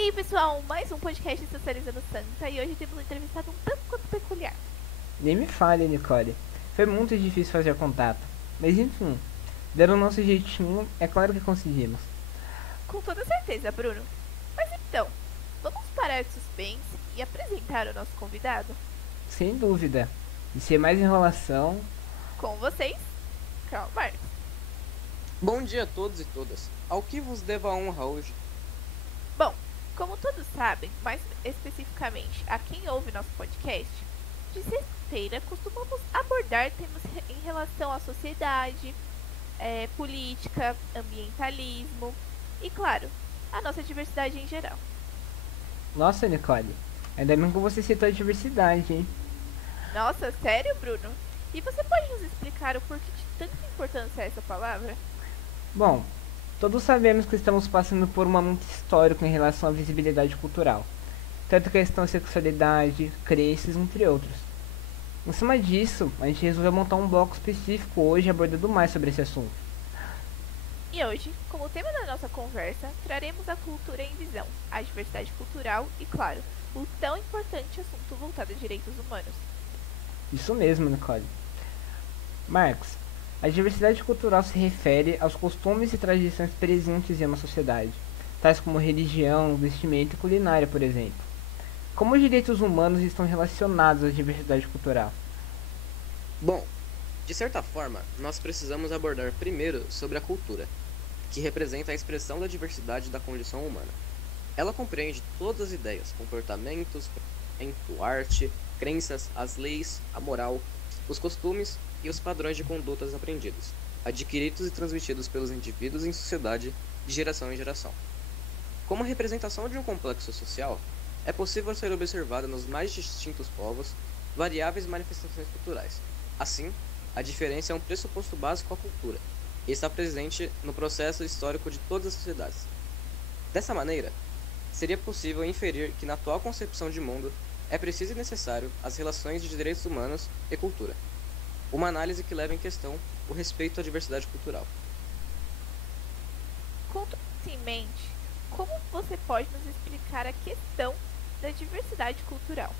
aí, pessoal, mais um podcast Socializando Santa e hoje temos um entrevistado um tanto quanto peculiar. Nem me fale, Nicole. Foi muito difícil fazer contato. Mas enfim, dando o nosso jeitinho, é claro que conseguimos. Com toda certeza, Bruno. Mas então, vamos parar de suspense e apresentar o nosso convidado? Sem dúvida. E sem mais enrolação, Com vocês, Karl Marx. Bom dia a todos e todas. Ao que vos devo a honra hoje? Bom, como todos sabem, mais especificamente a quem ouve nosso podcast, de sexta-feira costumamos abordar temas em relação à sociedade, política, ambientalismo e, claro, a nossa diversidade em geral. nossa, Nicole, ainda bem que você citou a diversidade, hein? Nossa, sério, Bruno? E você pode nos explicar o porquê de tanta importância a essa palavra? Bom, todos sabemos que estamos passando por um momento histórico em relação à visibilidade cultural. Tanto questão de sexualidade, crenças, entre outros. Em cima disso, a gente resolveu montar um bloco específico hoje abordando mais sobre esse assunto. E hoje, como tema da nossa conversa, traremos a cultura em visão, a diversidade cultural e, claro, o tão importante assunto voltado a direitos humanos. Isso mesmo, Nicole. Marcos, a diversidade cultural se refere aos costumes e tradições presentes em uma sociedade, tais como religião, vestimenta e culinária, por exemplo. Como os direitos humanos estão relacionados à diversidade cultural? Bom, de certa forma, nós precisamos abordar primeiro sobre a cultura, que representa a expressão da diversidade da condição humana. Ela compreende todas as ideias, comportamentos, pensamento, arte, crenças, as leis, a moral, os costumes e os padrões de condutas aprendidos, adquiridos e transmitidos pelos indivíduos em sociedade de geração em geração. Como representação de um complexo social, é possível ser observada nos mais distintos povos variáveis manifestações culturais. Assim, a diferença é um pressuposto básico à cultura e está presente no processo histórico de todas as sociedades. Dessa maneira, seria possível inferir que na atual concepção de mundo é preciso e necessário as relações de direitos humanos e cultura, uma análise que leva em questão o respeito à diversidade cultural. Com tudo isso em mente, como você pode nos explicar a questão da diversidade cultural?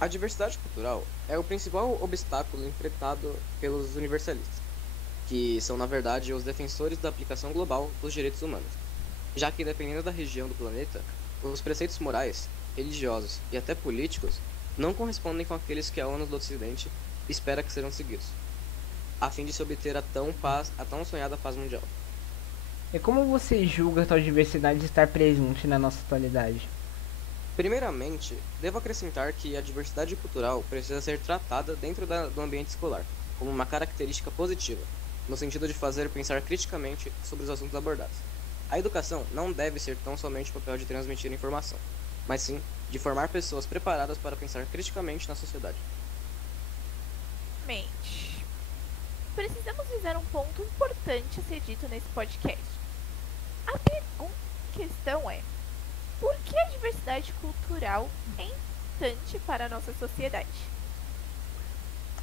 A diversidade cultural é o principal obstáculo enfrentado pelos universalistas, que são, na verdade, os defensores da aplicação global dos direitos humanos, já que, dependendo da região do planeta, os preceitos morais, religiosos e até políticos não correspondem com aqueles que a ONU do Ocidente espera que sejam seguidos, a fim de se obter a tão sonhada paz mundial. E como você julga tal diversidade estar presente na nossa atualidade? Primeiramente, devo acrescentar que a diversidade cultural precisa ser tratada dentro do ambiente escolar, como uma característica positiva, no sentido de fazer pensar criticamente sobre os assuntos abordados. A educação não deve ser tão somente o papel de transmitir informação, mas sim de formar pessoas preparadas para pensar criticamente na sociedade. Mente. Precisamos visar um ponto importante a ser dito nesse podcast. A pergunta em questão é: por que a diversidade cultural é importante para a nossa sociedade?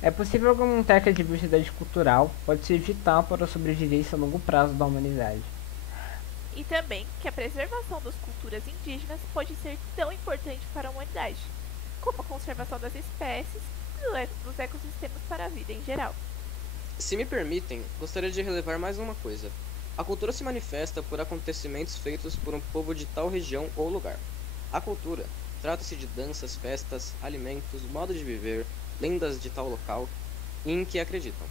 É possível argumentar que a diversidade cultural pode ser vital para a sobrevivência a longo prazo da humanidade. E também que a preservação das culturas indígenas pode ser tão importante para a humanidade, como a conservação das espécies e dos ecossistemas para a vida em geral. Se me permitem, gostaria de relevar mais uma coisa. A cultura se manifesta por acontecimentos feitos por um povo de tal região ou lugar. A cultura trata-se de danças, festas, alimentos, modo de viver, lendas de tal local e em que acreditam.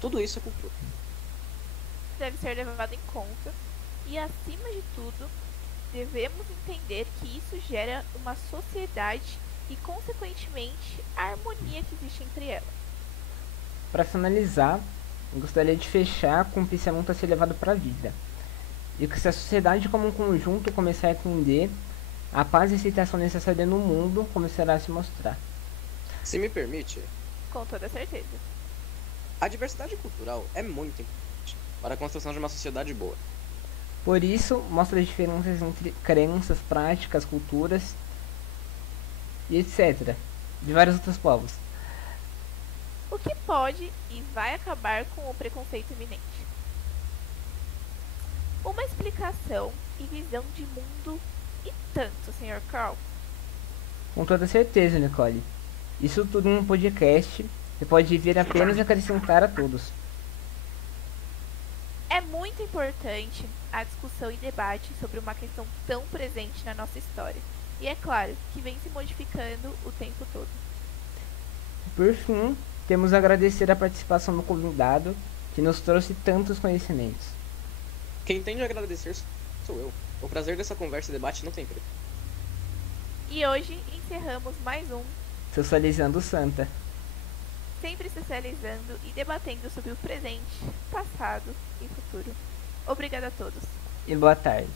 Tudo isso é cultura. Deve ser levado em conta e, acima de tudo, devemos entender que isso gera uma sociedade e, consequentemente, a harmonia que existe entre elas. Para finalizar, eu gostaria de fechar com um pensamento a ser levado para a vida. E que se a sociedade como um conjunto começar a entender, a paz e a aceitação necessária no mundo começará a se mostrar. Se me permite, Com toda certeza. a diversidade cultural é muito importante para a construção de uma sociedade boa. Por isso, mostra as diferenças entre crenças, práticas, culturas e etc. de vários outros povos. O que pode e vai acabar com o preconceito iminente. Uma explicação e visão de mundo e tanto, Sr. Carl. Com toda certeza, Nicole. Isso tudo num podcast e pode vir apenas acrescentar a todos. É muito importante a discussão e debate sobre uma questão tão presente na nossa história. E é claro que vem se modificando o tempo todo. Por fim, temos a agradecer a participação do convidado, que nos trouxe tantos conhecimentos. Quem tem de agradecer sou eu. O prazer dessa conversa e debate não tem preço. E hoje encerramos mais um Socializando Santa. Sempre socializando e debatendo sobre o presente, passado e futuro. Obrigada a todos. E boa tarde.